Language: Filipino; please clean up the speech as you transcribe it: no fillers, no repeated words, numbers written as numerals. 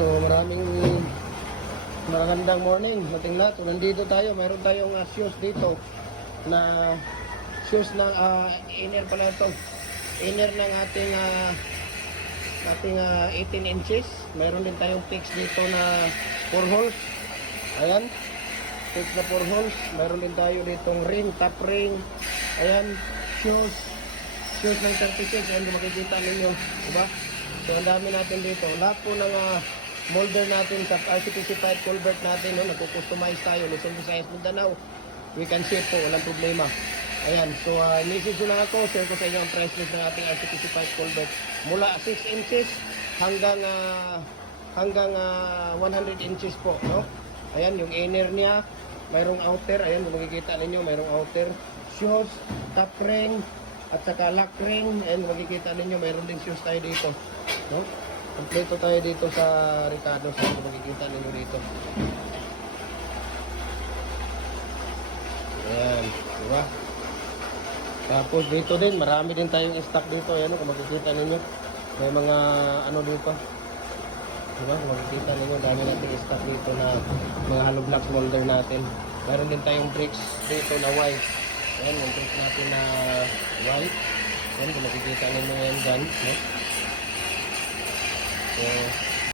So maraming magandang morning. Nating lahat. So, nandito tayo. Mayroon tayong shoes dito na shoes ng inner pala ito. Inner ng ating 18 inches. Mayroon din tayong fix dito na 4 holes. Ayan. Fix na 4 holes. Mayroon din tayo ditong ring, top ring. Ayan. Shoes. Shoes ng 36. Ayan, makikita ninyo. Diba? So, ang dami natin dito. Lahat po ng molder natin sa RCPC pipe culvert natin, no? Nagko-customize tayo. Luzon, Visayas, Mindanao. We can ship po. Walang problema. Ayan. So, message nyo lang ako. Share ko sa inyo ang price list ng ating RCPC pipe culvert. Mula 6 inches hanggang 100 inches po, no? Ayan, yung inner niya. Mayroong outer. Ayan, kung makikita ninyo, mayroong outer. Shoes, top ring, at saka lock ring. Ayan, makikita ninyo, mayroon din shoes tayo dito. No? Kompleto tayo dito sa Ricardo. So, makikita ninyo dito. Ayan, diba? Tapos dito din, marami din tayong stock dito. Ayan, kung makikita ninyo, may mga ano dito. Diba? Kung makikita ninyo, dami natin stock dito na mga hollow blocks molder natin. Meron din tayong bricks dito na white. Ayan, yung bricks natin na white. Ayan, kung makikita ninyo yan dyan. No? So,